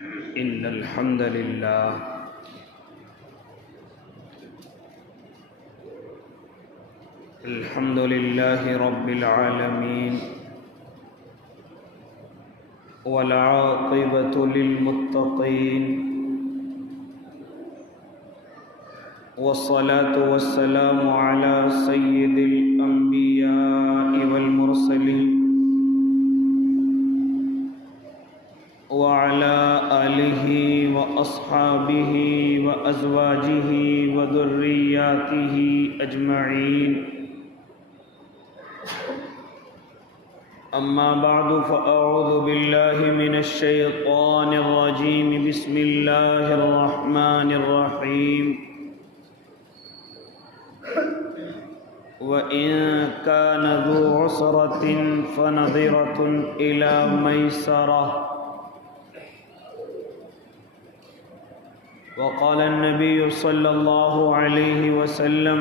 إن الحمد لله رب العالمين والعاقبة للمتقين والصلاة والسلام على سيد الأنبياء والمرسلين وعلى آله وأصحابه وأزواجه وذرياته أجمعين أما بعد فأعوذ بالله من الشيطان الرجيم بسم الله الرحمن الرحيم وإن كان ذو عسرة فنظرة إلى ميسرة وقال النبي صلى الله عليه وسلم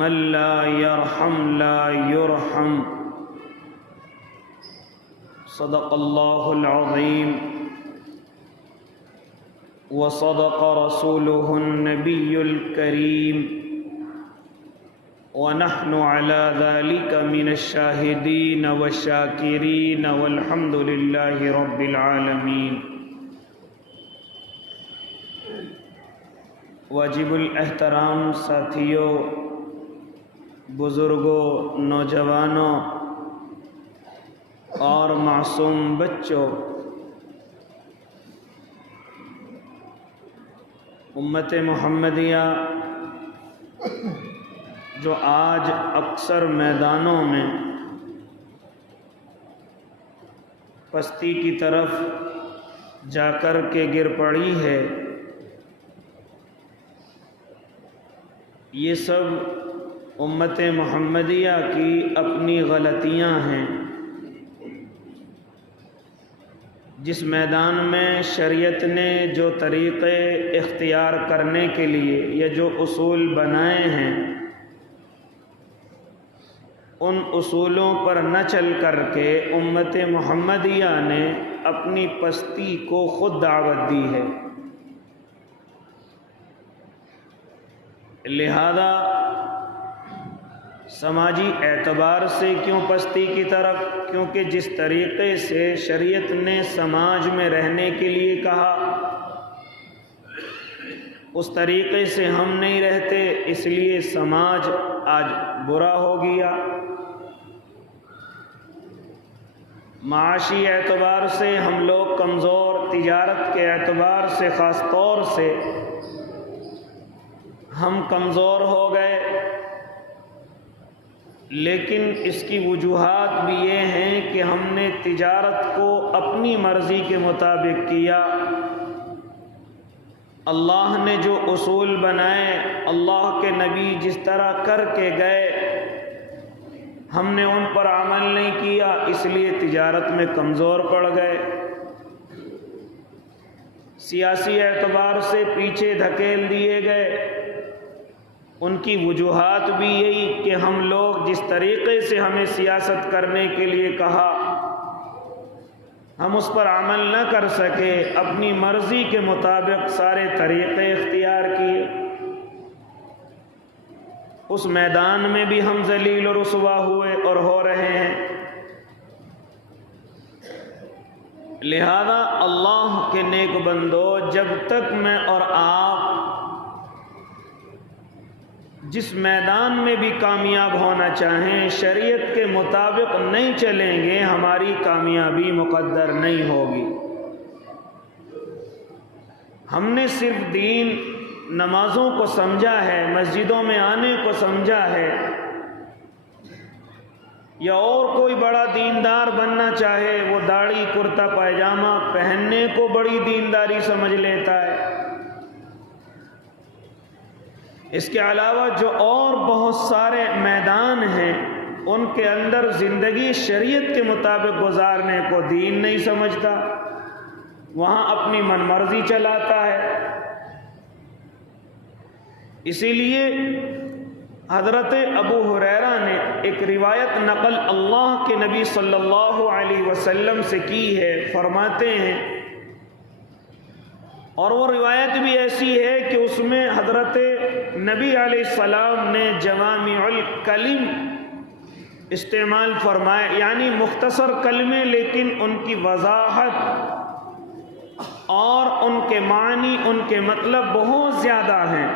من لا يرحم لا يرحم صدق الله العظيم وصدق رسوله النبي الكريم ونحن على ذلك من الشاهدين والشاكرين والحمد لله رب العالمين واجب الاحترام ساتھیوں، بزرگوں، نوجوانوں اور معصوم بچوں، امت محمدیہ جو آج اکثر میدانوں میں پستی کی طرف جا کر کے گر پڑی ہے، یہ سب امت محمدیہ کی اپنی غلطیاں ہیں۔ جس میدان میں شریعت نے جو طریقے اختیار کرنے کے لیے یا جو اصول بنائے ہیں، ان اصولوں پر نہ چل کر کے امت محمدیہ نے اپنی پستی کو خود دعوت دی ہے۔ لہذا سماجی اعتبار سے کیوں پستی کی طرف؟ کیونکہ جس طریقے سے شریعت نے سماج میں رہنے کے لیے کہا اس طریقے سے ہم نہیں رہتے، اس لیے سماج آج برا ہو گیا۔ معاشی اعتبار سے ہم لوگ کمزور، تجارت کے اعتبار سے خاص طور سے ہم کمزور ہو گئے، لیکن اس کی وجوہات بھی یہ ہیں کہ ہم نے تجارت کو اپنی مرضی کے مطابق کیا۔ اللہ نے جو اصول بنائے، اللہ کے نبی جس طرح کر کے گئے، ہم نے ان پر عمل نہیں کیا، اس لیے تجارت میں کمزور پڑ گئے۔ سیاسی اعتبار سے پیچھے دھکیل دیے گئے، ان کی وجوہات بھی یہی کہ ہم لوگ جس طریقے سے ہمیں سیاست کرنے کے لیے کہا ہم اس پر عمل نہ کر سکے، اپنی مرضی کے مطابق سارے طریقے اختیار کیے۔ اس میدان میں بھی ہم ذلیل و رسوا ہوئے اور ہو رہے ہیں۔ لہذا اللہ کے نیک بندو، جب تک میں اور آپ جس میدان میں بھی کامیاب ہونا چاہیں شریعت کے مطابق نہیں چلیں گے، ہماری کامیابی مقدر نہیں ہوگی۔ ہم نے صرف دین، نمازوں کو سمجھا ہے، مسجدوں میں آنے کو سمجھا ہے، یا اور کوئی بڑا دیندار بننا چاہے وہ داڑھی کرتا پائجامہ پہننے کو بڑی دینداری سمجھ لیتا ہے۔ اس کے علاوہ جو اور بہت سارے میدان ہیں ان کے اندر زندگی شریعت کے مطابق گزارنے کو دین نہیں سمجھتا، وہاں اپنی من مرضی چلاتا ہے۔ اسی لیے حضرت ابو ہریرہ نے ایک روایت نقل اللہ کے نبی صلی اللہ علیہ وسلم وسلم سے کی ہے۔ فرماتے ہیں، اور وہ روایت بھی ایسی ہے کہ اس میں حضرت نبی علیہ السلام نے جوامع الکلم استعمال فرمائے، یعنی مختصر کلمے لیکن ان کی وضاحت اور ان کے معنی، ان کے مطلب بہت زیادہ ہیں۔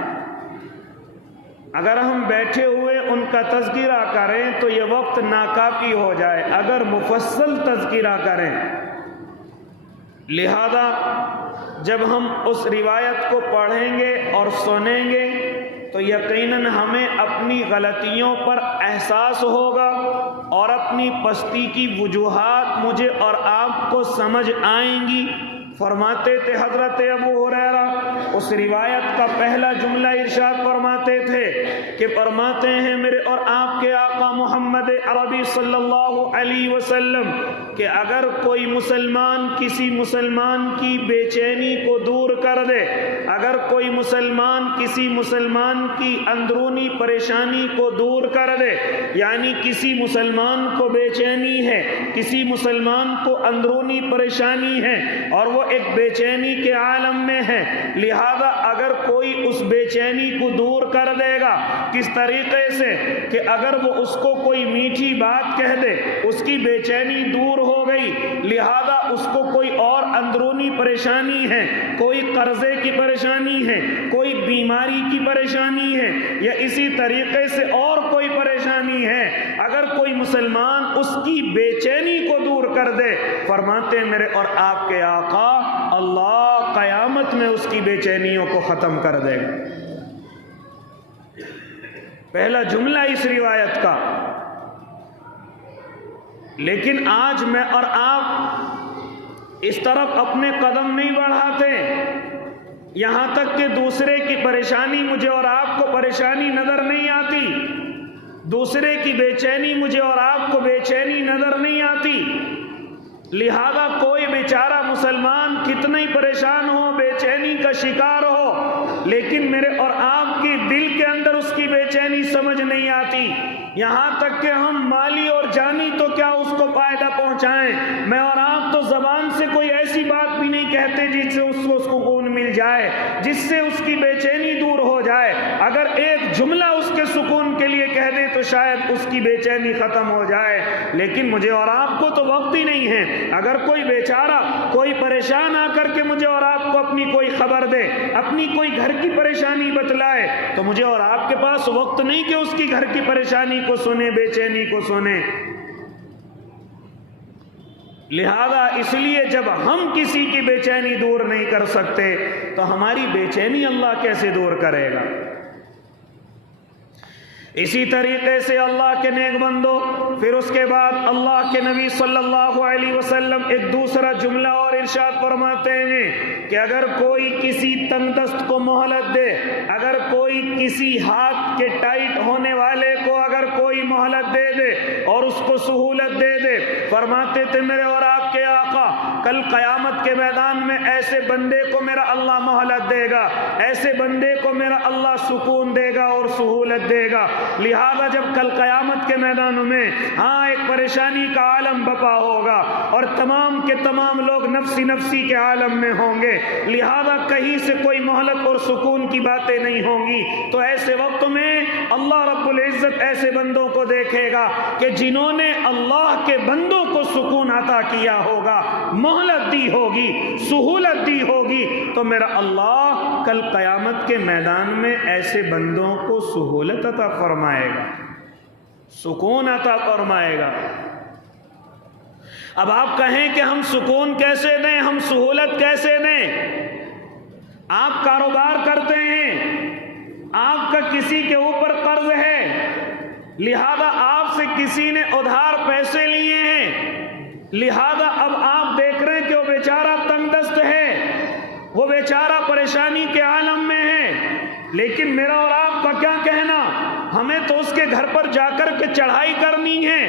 اگر ہم بیٹھے ہوئے ان کا تذکرہ کریں تو یہ وقت ناکافی ہو جائے اگر مفصل تذکرہ کریں، لہذا جب ہم اس روایت کو پڑھیں گے اور سنیں گے تو یقیناً ہمیں اپنی غلطیوں پر احساس ہوگا اور اپنی پستی کی وجوہات مجھے اور آپ کو سمجھ آئیں گی۔ فرماتے تھے حضرت ابو ہریرہ، اس روایت کا پہلا جملہ ارشاد فرماتے تھے کہ فرماتے ہیں میرے اور آپ کے آقا محمد عربی صلی اللہ علیہ وسلم کہ اگر کوئی مسلمان کسی مسلمان کی بے چینی کو دور کر دے، اگر کوئی مسلمان کسی مسلمان کی اندرونی پریشانی کو دور کر دے، یعنی کسی مسلمان کو بے چینی ہے، کسی مسلمان کو اندرونی پریشانی ہے اور وہ ایک بے چینی کے عالم میں ہے، لہذا اگر کوئی اس بے چینی کو دور کر دے گا کس طریقے سے کہ اگر وہ اس کو کوئی میٹھی بات کہہ دے، اس کی بے چینی دور ہو گئی، لہذا اس کو کوئی اور اندرونی پریشانی ہے، کوئی قرضے کی پریشانی ہے، کوئی بیماری کی پریشانی ہے یا اسی طریقے سے اور کوئی پریشانی ہے، اگر کوئی مسلمان اس کی بے چینی کو دور کر دے، فرماتے میرے اور آپ کے آقا اللہ قیامت میں اس کی بے چینیوں کو ختم کر دے گا۔ پہلا جملہ اس روایت کا۔ لیکن آج میں اور آپ اس طرف اپنے قدم نہیں بڑھاتے، یہاں تک کہ دوسرے کی پریشانی مجھے اور آپ کو پریشانی نظر نہیں آتی، دوسرے کی بے چینی مجھے اور آپ کو بے چینی نظر نہیں آتی، لہذا کوئی بیچارہ مسلمان کتنا ہی پریشان ہو، بے چینی کا شکار ہو، لیکن میرے اور آپ کی دل کے اندر اس کی بے چینی سمجھ نہیں آتی، یہاں تک کہ ہم مالی اور جانی تو کیا اس کو فائدہ پہنچائیں، میں اور آپ تو زبان سے کوئی ایسی بات بھی نہیں کہتے جس سے اس کو سکون مل جائے، جس سے اس کی بے چینی دور ہو جائے، اگر ایک جملہ اس کے سکون کے لیے کہہ دے تو شاید اس کی بے چینی ختم ہو جائے، لیکن مجھے اور آپ کو تو وقت ہی نہیں ہے۔ اگر کوئی بیچارہ کوئی پریشان آ کر کے مجھے اور آپ کو اپنی کوئی خبر دے، اپنی کوئی گھر کی پریشانی بتلائے، تو مجھے اور آپ کے پاس وقت نہیں کہ اس کی گھر کی پریشانی کو سنیں، بے چینی کو سنیں۔ لہذا اس لیے جب ہم کسی کی بے چینی دور نہیں کر سکتے تو ہماری بے چینی اللہ کیسے دور کرے گا؟ اسی طریقے سے اللہ کے نیک بندو، پھر اس کے بعد اللہ کے نبی صلی اللہ علیہ وسلم ایک دوسرا جملہ اور ارشاد فرماتے ہیں کہ اگر کوئی کسی تنگ دست کو مہلت دے، اگر کوئی کسی ہاتھ کے ٹائٹ ہونے والے کو اگر کوئی مہلت دے دے اور اس کو سہولت دے دے، فرماتے تھے میرے اور آپ کے آقا کل قیامت کے میدان میں ایسے بندے کو میرا اللہ مہلت دے گا، ایسے بندے کو میرا اللہ سکون دے گا اور سہولت دے گا۔ لہذا جب کل قیامت کے میدانوں میں ایک پریشانی کا عالم بپا ہوگا اور تمام کے تمام لوگ نفسی نفسی کے عالم میں ہوں گے، لہذا کہیں سے کوئی مہلت اور سکون کی باتیں نہیں ہوں گی، تو ایسے وقت میں اللہ رب العزت ایسے بندوں کو دیکھے گا کہ جنہوں نے اللہ کے بندوں کو سکون عطا کیا ہوگا، مہلت دی ہوگی، سہولت دی ہوگی، تو میرا اللہ کل قیامت کے میدان میں ایسے بندوں کو سہولت عطا فرمائے گا، سکون عطا فرمائے گا۔ اب آپ کہیں کہ ہم سکون کیسے دیں، ہم سہولت کیسے دیں؟ آپ کاروبار کرتے ہیں، آپ کا کسی کے اوپر قرض ہے، لہذا آپ سے کسی نے ادھار پیسے لیے ہیں، لہذا اب آپ دیکھ رہے ہیں کہ وہ بیچارہ تنگ دست ہے، وہ بیچارہ پریشانی کے عالم میں ہے، لیکن میرا اور آپ کا کیا کہنا، ہمیں تو اس کے گھر پر جا کر کے چڑھائی کرنی ہے،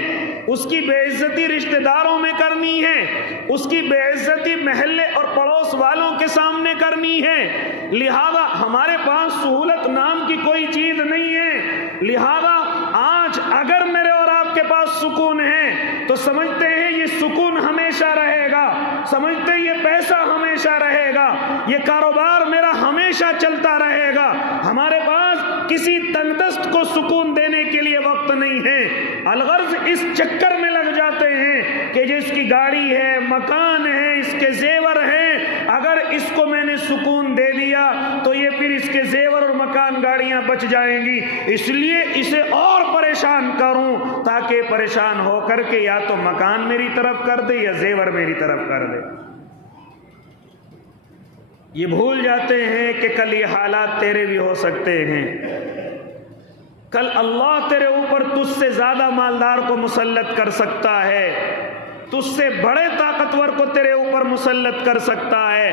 اس کی بے عزتی رشتہ داروں میں کرنی ہے، اس کی بے عزتی محلے اور پڑوس والوں کے سامنے کرنی ہے، لہذا ہمارے پاس سہولت نام کی کوئی چیز نہیں ہے، لہذا آج اگر میرے اور آپ کے پاس سکون ہے تو سمجھتے ہیں یہ سکون ہمیشہ سمجھتے یہ پیسہ ہمیشہ رہے گا، یہ کاروبار میرا ہمیشہ چلتا رہے گا، ہمارے پاس کسی تندرست کو سکون دینے کے لیے وقت نہیں ہے۔ الغرض اس چکر میں لگ جاتے ہیں کہ جس کی گاڑی ہے، مکان ہے، اس کے زیور ہیں، اگر اس کو میں نے سکون دے دیا تو یہ پھر اس کے زیور اور مکان گاڑیاں بچ جائیں گی، اس لیے اسے اور پریشان کروں تاکہ پریشان ہو کر کے یا تو مکان میری طرف کر دے یا زیور میری طرف کر دے۔ یہ بھول جاتے ہیں کہ کل یہ حالات تیرے بھی ہو سکتے ہیں، کل اللہ تیرے اوپر تجھ سے زیادہ مالدار کو مسلط کر سکتا ہے، تجھ سے بڑے طاقتور کو تیرے اوپر مسلط کر سکتا ہے۔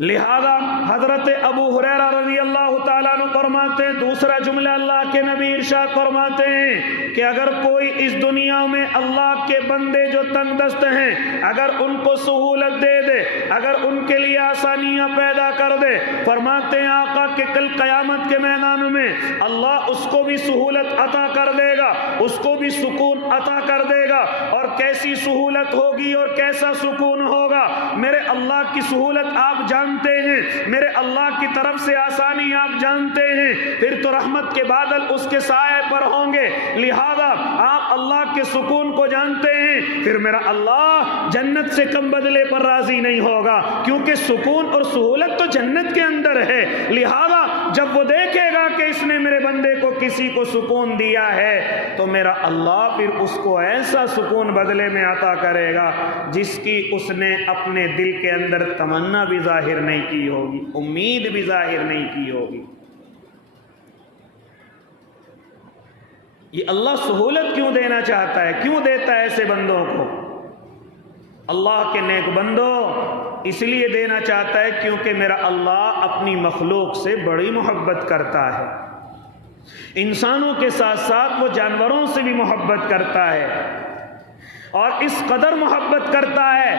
لہذا حضرت ابو ہریرہ رضی اللہ تعالیٰ عنہ فرماتے ہیں، دوسرا جملہ اللہ کے نبی ارشاد فرماتے ہیں کہ اگر کوئی اس دنیا میں اللہ کے بندے جو تنگ دست ہیں اگر ان کو سہولت دے دے، اگر ان کے لیے آسانیاں پیدا کر دے، فرماتے ہیں آقا کہ کل قیامت کے میدان میں اللہ اس کو بھی سہولت عطا کر دے گا، اس کو بھی سکون عطا کر دے گا۔ اور کیسی سہولت ہوگی اور کیسا سکون ہوگا؟ میرے اللہ کی سہولت آپ جانتے ہیں، میرے اللہ کی طرف سے آسانی آپ جانتے ہیں، پھر تو رحمت کے بادل اس کے سائے پر ہوں گے، لہذا آپ اللہ کے سکون کو جانتے ہیں، پھر میرا اللہ جنت سے کم بدلے پر راضی نہیں ہوگا، کیونکہ سکون اور سہولت تو جنت کے اندر ہے۔ لہذا جب وہ دیکھے گا کہ اس نے میرے بندے کو کسی کو سکون دیا ہے تو میرا اللہ پھر اس کو ایسا سکون بدلے میں عطا کرے گا جس کی اس نے اپنے دل کے اندر تمنا بھی ظاہر نہیں کی ہوگی، امید بھی ظاہر نہیں کی ہوگی۔ یہ اللہ سہولت کیوں دینا چاہتا ہے، کیوں دیتا ہے ایسے بندوں کو؟ اللہ کے نیک بندوں اس لیے دینا چاہتا ہے کیونکہ میرا اللہ اپنی مخلوق سے بڑی محبت کرتا ہے، انسانوں کے ساتھ ساتھ وہ جانوروں سے بھی محبت کرتا ہے، اور اس قدر محبت کرتا ہے،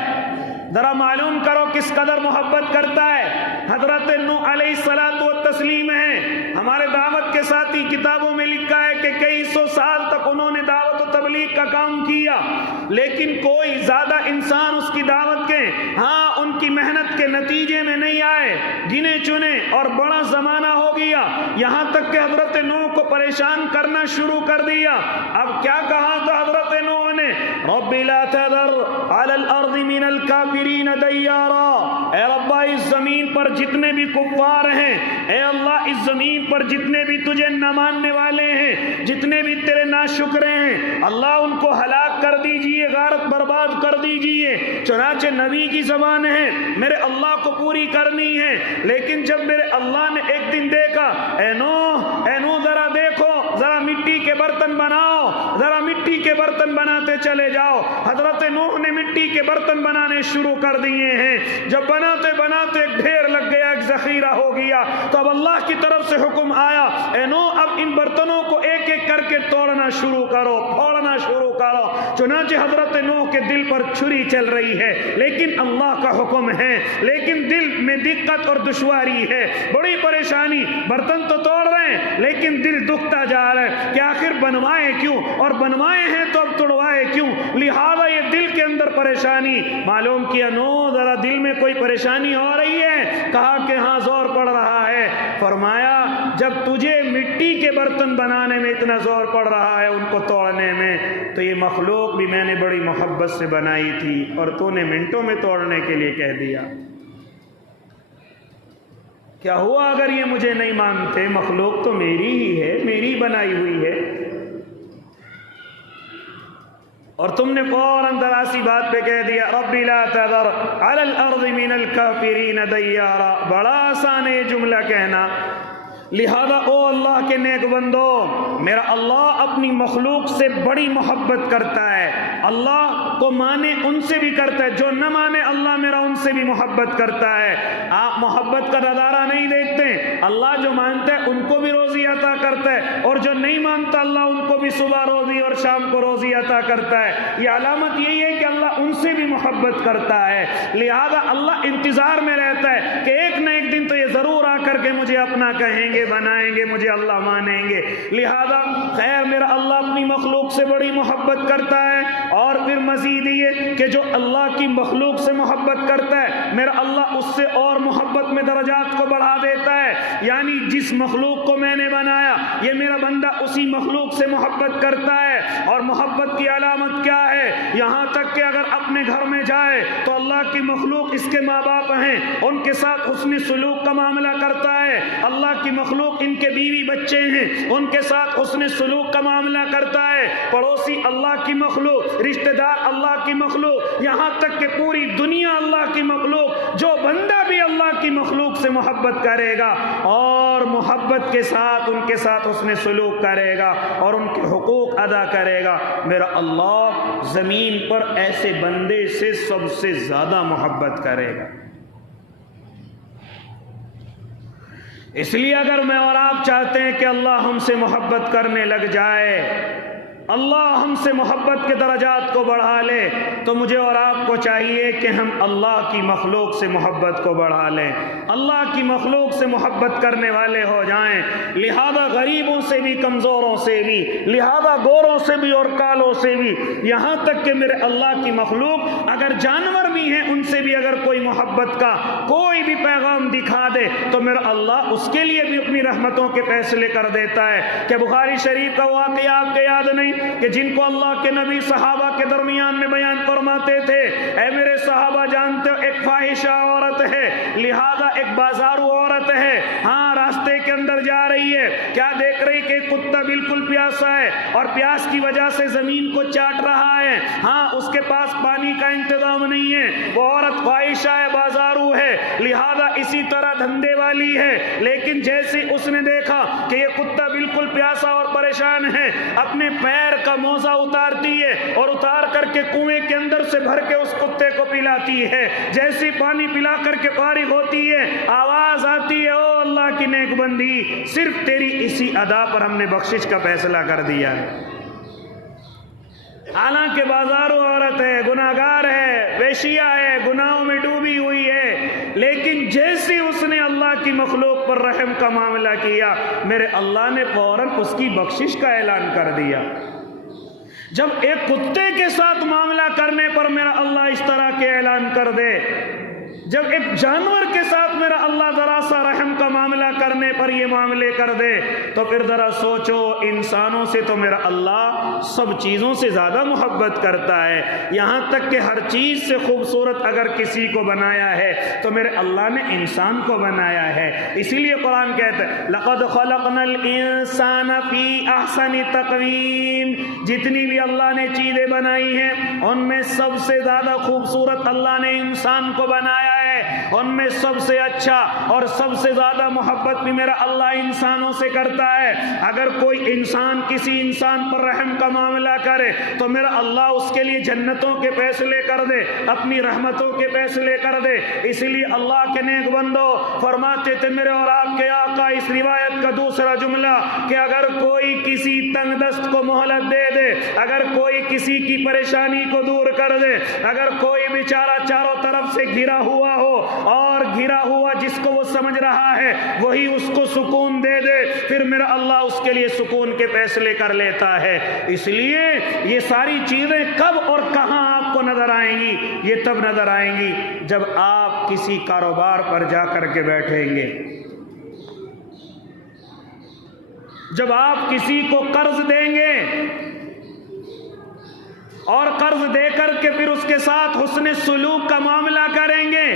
ذرا معلوم کرو کس قدر محبت کرتا ہے۔ حضرت نوح علیہ الصلاۃ والتسلیم ہے، ہمارے دعوت کے ساتھی کتابوں میں لکھا ہے کہ کئی سو سال تک انہوں نے دعوت و تبلیغ کا کام کیا، لیکن کوئی زیادہ انسان اس کی دعوت کے ان کی محنت کے نتیجے میں نہیں آئے، گنے چنے اور بڑا زمانہ ہو گیا، یہاں تک کہ حضرت نوح کو پریشان کرنا شروع کر دیا۔ اب کیا کہا تھا حضرت نوح نے؟ رب لا تذر علی الارض من الکافرین دیارا، اے رب اس زمین پر جتنے بھی کفار ہیں، اے اللہ اس زمین پر جتنے بھی تجھے نہ ماننے والے ہیں، جتنے بھی تیرے ناشکرے ہیں، اللہ ان کو ہلاک کر دیجئے، غارت برباد کر دیجئے۔ چنانچہ نبی کی زبان ہے میرے اللہ کو پوری کرنی ہے، لیکن جب میرے اللہ نے ایک دن دیکھا، اے نوح ذرا دیکھو، ذرا مٹی کے برتن بناؤ، ذرا مٹی کے برتن بناتے چلے جاؤ۔ حضرت نوح نے مٹی کے برتن بنانے شروع کر دیے ہیں، جب بناتے بناتے ایک ڈھیر لگ گیا، ایک ذخیرہ ہو گیا، تو اب اللہ کی طرف سے حکم آیا، اے نوح اب ان برتنوں کو ایک ایک کر کے توڑنا شروع کرو، پھوڑنا شروع کرو۔ چنانچہ حضرت نوح کے دل پر چھری چل رہی ہے، لیکن اللہ کا حکم ہے، لیکن دل میں دقت اور دشواری ہے، بڑی پریشانی، برتن تو توڑ رہے ہیں لیکن دل دکھتا جا رہا ہے کہ آخر بنوائے کیوں، اور بنوائے ہیں تو اب توڑوائے کیوں؟ لہذا یہ دل کے اندر پریشانی معلوم کیا، ذرا دل میں کوئی پریشانی ہو رہی ہے؟ کہا کہ ہاں زور پڑ رہا ہے۔ فرمایا جب تجھے مٹی کے برتن بنانے میں اتنا زور پڑ رہا ہے، ان کو توڑنے میں، تو یہ مخلوق بھی میں نے بڑی محبت سے بنائی تھی اور تو نے منٹوں میں توڑنے کے لیے کہہ دیا۔ کیا ہوا اگر یہ مجھے نہیں مانتے؟ مخلوق تو میری ہی ہے، میری بنائی ہوئی ہے، اور تم نے فوراً ذرا سی بات پہ کہہ دیا، رب لا تذر علی الارض من الکافرین دیارا۔ بڑا آسان ہے یہ جملہ کہنا۔ لہذا او اللہ کے نیک بندو، میرا اللہ اپنی مخلوق سے بڑی محبت کرتا ہے، اللہ کو مانے ان سے بھی کرتا ہے، جو نہ مانے اللہ میرا ان سے بھی محبت کرتا ہے۔ آپ محبت کا نظارہ نہیں دیکھتے، اللہ جو مانتا ہے ان کو بھی روزی عطا کرتا ہے، اور جو نہیں مانتا اللہ ان کو بھی صبح روزی اور شام کو روزی عطا کرتا ہے۔ یہ علامت یہی ہے کہ اللہ ان سے بھی محبت کرتا ہے، لہذا اللہ انتظار میں رہتا ہے کہ ایک نہ ایک دن تو یہ ضرور آ کر کے مجھے اپنا کہیں گے، بنائیں گے، مجھے اللہ مانیں گے۔ لہذا خیر میرا اللہ اپنی مخلوق سے بڑی محبت کرتا ہے، اور پھر مزید یہ کہ جو اللہ کی مخلوق سے محبت کرتا ہے میرا اللہ اس سے اور محبت میں درجات کو بڑھا دیتا ہے، یعنی جس مخلوق کو میں نے بنایا یہ میرا بندہ اسی مخلوق سے محبت کرتا ہے۔ اور محبت کی علامت کیا ہے؟ یہاں تک کہ اگر اپنے گھر میں جائے تو اللہ کی مخلوق اس کے ماں باپ ہیں ان کے ساتھ حسن سلوک کا معاملہ کرتا ہے، اللہ کی مخلوق ان کے بیوی بچے ہیں ان کے ساتھ حسن سلوک کا معاملہ کرتا ہے، پڑوسی اللہ کی مخلوق، رشتہ دار اللہ کی مخلوق، یہاں تک کہ پوری دنیا اللہ کی مخلوق، جو بندہ بھی اللہ کی مخلوق سے محبت کرے گا اور محبت کے ساتھ ان کے ساتھ حسن سلوک کرے گا اور ان کے حقوق ادا کرے گا، میرا اللہ زمین پر ایسے بندے سے سب سے زیادہ محبت کرے گا۔ اس لیے اگر میں اور آپ چاہتے ہیں کہ اللہ ہم سے محبت کرنے لگ جائے، اللہ ہم سے محبت کے درجات کو بڑھا لے، تو مجھے اور آپ کو چاہیے کہ ہم اللہ کی مخلوق سے محبت کو بڑھا لیں، اللہ کی مخلوق سے محبت کرنے والے ہو جائیں، لہذا غریبوں سے بھی، کمزوروں سے بھی، لہذا گوروں سے بھی اور کالوں سے بھی، یہاں تک کہ میرے اللہ کی مخلوق اگر جانور بھی ہیں ان سے بھی اگر کوئی محبت کا کوئی بھی پیغام دکھا دے تو میرا اللہ اس کے لیے بھی اپنی رحمتوں کے فیصلے کر دیتا ہے۔ کہ بخاری شریف کا واقعہ آپ کے یاد نہیں کہ جن کو اللہ کے نبی صحابہ کے درمیان میں بیان فرماتے تھے، اے میرے صحابہ جانتے ہو ایک فاحشہ عورت ہے، لہذا ایک بازارو عورت ہے، ہاں راستے کے اندر جا رہی ہے، کیا دیکھ رہی کہ کتا بالکل پیاسا ہے اور پیاس کی وجہ سے زمین کو چاٹ رہا ہے، ہاں اس کے پاس پانی کا انتظام نہیں ہے، وہ عورت فاحشہ ہے، بازارو ہے، لہذا اسی طرح دھندے والی ہے، لیکن جیسے اس نے دیکھا کہ یہ کتا بالکل پیاسا اور پریشان ہے، اپنے پیر کا موزہ اتارتی ہے اور اتار کر کے کنویں کے اندر سے بھر کے اس کتے کو پلاتی ہے، جیسے پانی پلا کر کے فارغ ہوتی ہے آواز آتی ہے، او اللہ کی نیک بندی صرف تیری اسی ادا پر ہم نے بخشش کا فیصلہ کر دیا ہے۔ حالانکہ بازارو عورت ہے، گناہگار ہے، ویشیا ہے، گناہوں میں ڈوبی ہوئی ہے، لیکن جیسے اس نے اللہ کی مخلوق پر رحم کا معاملہ کیا میرے اللہ نے فوراً اس کی بخشش کا اعلان کر دیا۔ جب ایک کتے کے ساتھ معاملہ کرنے پر میرا اللہ اس طرح کے اعلان کر دے، جب ایک جانور کے ساتھ میرا اللہ ذرا سا رحم کا معاملہ کرنے پر یہ معاملے کر دے تو پھر ذرا سوچو انسانوں سے تو میرا اللہ سب چیزوں سے زیادہ محبت کرتا ہے، یہاں تک کہ ہر چیز سے خوبصورت اگر کسی کو بنایا ہے تو میرے اللہ نے انسان کو بنایا ہے۔ اسی لیے قرآن کہتا ہے لَقَدْ خَلَقْنَا الْإِنسَانَ فِي أَحْسَنِ تَقْوِيمٍ، جتنی بھی اللہ نے چیزیں بنائی ہیں ان میں سب سے زیادہ خوبصورت اللہ نے انسان کو بنایا ہے، ان میں سب سے اچھا اور سب سے زیادہ محبت بھی میرا اللہ انسانوں سے کرتا ہے۔ اگر کوئی انسان کسی انسان پر رحم کا معاملہ کرے تو میرا اللہ اس کے لیے جنتوں کے فیصلے کر دے، اپنی رحمتوں کے فیصلے کر دے۔ اس لیے اللہ کے نیک بندو فرماتے تھے میرے اور آپ کے آقا اس روایت کا دوسرا جملہ کہ اگر کوئی کسی تنگ دست کو مہلت دے دے، اگر کوئی کسی کی پریشانی کو دور کر دے، اگر کوئی بیچارہ چاروں طرف سے گھرا ہوا ہو اور گھرا ہوا جس کو وہ سمجھ رہا ہے وہی اس کو سکون دے دے، پھر میرا اللہ اس کے لیے سکون کے فیصلے کر لیتا ہے۔ اس لیے یہ ساری چیزیں کب اور کہاں آپ کو نظر آئیں گی؟ یہ تب نظر آئیں گی جب آپ کسی کاروبار پر جا کر کے بیٹھیں گے، جب آپ کسی کو قرض دیں گے اور قرض دے کر کے پھر اس کے ساتھ حسن سلوک کا معاملہ کریں گے،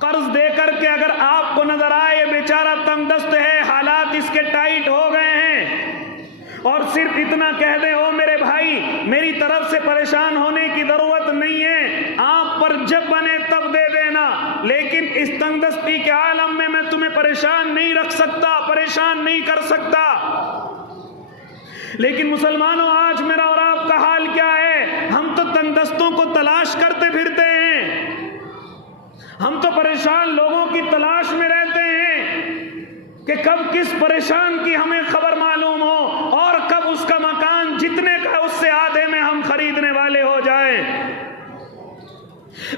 قرض دے کر کے اگر آپ کو نظر آئے یہ بیچارہ تنگ دست ہے، حالات اس کے ٹائٹ ہو گئے ہیں، اور صرف اتنا کہہ دیں او میرے بھائی میری طرف سے پریشان ہونے کی ضرورت نہیں ہے، آپ پر جب بنے تب دے دینا، لیکن اس تنگ دستی کے عالم میں تمہیں پریشان نہیں رکھ سکتا، پریشان نہیں کر سکتا۔ لیکن مسلمانوں آج میرا اور آپ کا حال کیا ہے؟ ہم تو تنگ دستوں کو تلاش کرتے پھرتے ہیں، ہم تو پریشان لوگوں کی تلاش میں رہتے ہیں کہ کب کس پریشان کی ہمیں خبر معلوم ہو اور کب اس کا مکان جتنے کا اس سے آدھے میں ہم خریدنے والے ہو جائیں۔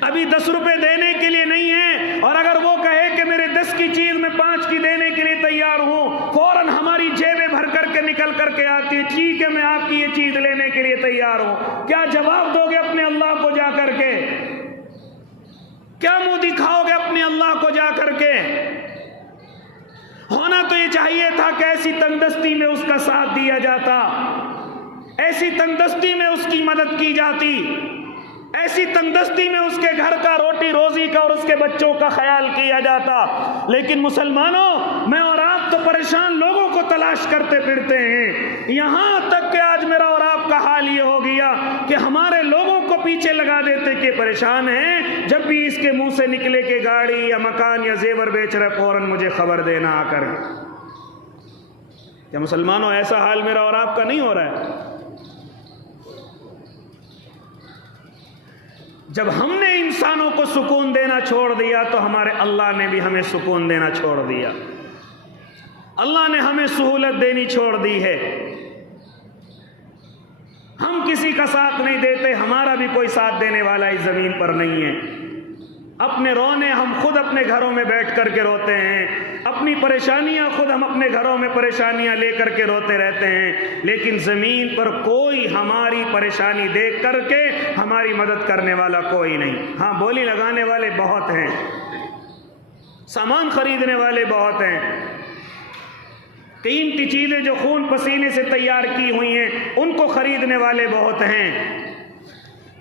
ابھی 10 روپے دینے کے لیے نہیں ہے، اور اگر وہ کہے کہ میرے 10 کی چیز میں 5 کی دینے کے لیے تیار ہوں، فوراً ہماری جیبیں بھر کر کے نکل کر کے آتی ہے، ٹھیک ہے میں آپ کی یہ چیز لینے کے لیے تیار ہوں۔ کیا جواب دو گے اپنے اللہ کو جا کر کے؟ کیا منہ دکھاؤ گے اپنے اللہ کو جا کر کے؟ ہونا تو یہ چاہیے تھا کہ ایسی تنگدستی میں اس کا ساتھ دیا جاتا، ایسی تنگدستی میں اس کی مدد کی جاتی، ایسی تنگدستی میں اس کے گھر کا روٹی روزی کا اور اس کے بچوں کا خیال کیا جاتا۔ لیکن مسلمانوں، میں اور آپ تو پریشان لوگوں کو تلاش کرتے پھرتے ہیں، یہاں تک کہ آج میرا اور آپ کا حال یہ ہو گیا کہ ہمارے لوگوں کو پیچھے لگا دیتے کہ پریشان ہیں، جب بھی اس کے منہ سے نکلے کہ گاڑی یا مکان یا زیور بیچ رہے فوراً مجھے خبر دینا آ کر۔ کیا مسلمانوں ایسا حال میرا اور آپ کا نہیں ہو رہا ہے؟ جب ہم نے انسانوں کو سکون دینا چھوڑ دیا تو ہمارے اللہ نے بھی ہمیں سکون دینا چھوڑ دیا، اللہ نے ہمیں سہولت دینی چھوڑ دی ہے۔ ہم کسی کا ساتھ نہیں دیتے، ہمارا بھی کوئی ساتھ دینے والا اس زمین پر نہیں ہے۔ اپنے رونے ہم خود اپنے گھروں میں بیٹھ کر کے روتے ہیں، اپنی پریشانیاں خود ہم اپنے گھروں میں پریشانیاں لے کر کے روتے رہتے ہیں، لیکن زمین پر کوئی ہماری پریشانی دیکھ کر کے ہماری مدد کرنے والا کوئی نہیں۔ ہاں بولی لگانے والے بہت ہیں، سامان خریدنے والے بہت ہیں، قیمتی چیزیں جو خون پسینے سے تیار کی ہوئی ہیں ان کو خریدنے والے بہت ہیں۔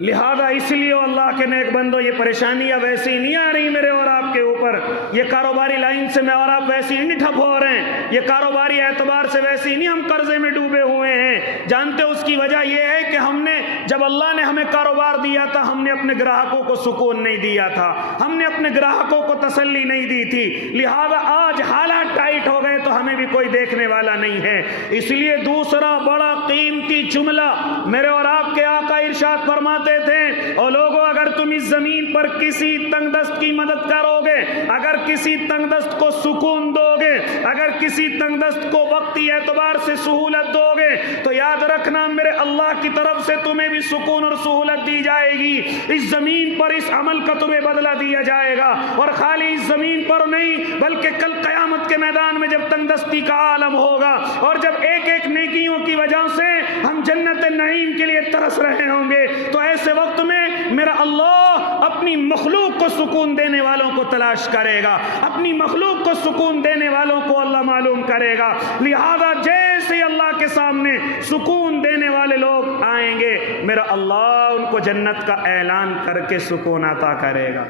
لہذا اس لیے اللہ کے نیک بندو، یہ پریشانیاں ویسی نہیں آ رہی میرے اور آپ کے اوپر، یہ کاروباری لائن سے میں اور آپ ویسی نہیں ٹھپ ہو رہے ہیں، یہ کاروباری اعتبار سے ویسی نہیں ہم قرضے میں ڈوبے ہوئے ہیں۔ جانتے اس کی وجہ یہ ہے کہ ہم نے، جب اللہ نے ہمیں کاروبار دیا تھا، ہم نے اپنے گراہکوں کو سکون نہیں دیا تھا، ہم نے اپنے گراہکوں کو تسلی نہیں دی تھی، لہذا آج حالات ٹائٹ ہو گئے تو ہمیں بھی کوئی دیکھنے والا نہیں ہے۔ اس لیے دوسرا بڑا قیمتی جملہ میرے اور آپ کے آقا ارشاد فرماتے تھے، اور لوگوں اگر تم اس زمین پر کسی تنگ دست کی مدد کرو گے، اگر کسی تنگ دست کو سکون دو گے، اگر کسی تنگ دست کو وقتی اعتبار سے سہولت دو گے، تو یاد رکھنا میرے اللہ کی طرف سے تمہیں بھی سکون اور سہولت دی جائے گی۔ اس زمین پر اس عمل کا تمہیں بدلہ دیا جائے گا، اور خالی اس زمین پر نہیں بلکہ کل قیامت کے میدان میں جب تنگ دستی کا عالم ہوگا، اور جب ایک ایک نیکیوں کی وجہ سے ہم جنت نعیم کے لیے ترس رہے ہوں گے، تو ایسے وقت میں میرا اللہ اپنی مخلوق کو سکون دینے والوں کو تلاش کرے گا، اپنی مخلوق کو سکون دینے والوں کو اللہ معلوم کرے گا۔ لہذا جیسے اللہ کے سامنے سکون دینے والے لوگ آئیں گے، میرا اللہ ان کو جنت کا اعلان کر کے سکون عطا کرے گا۔